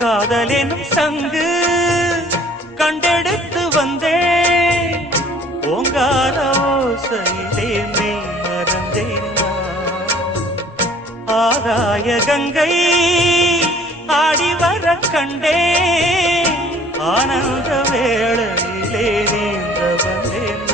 காதலினும் சங்கு கண்டெடுத்து வந்தேன் ஓங்கார ஓசையிலே நீ மறந்தேன் ஆகாய கங்கை ஆடி வர கண்டேன் ஆனந்த வேளையிலே நீந்த வந்தேன்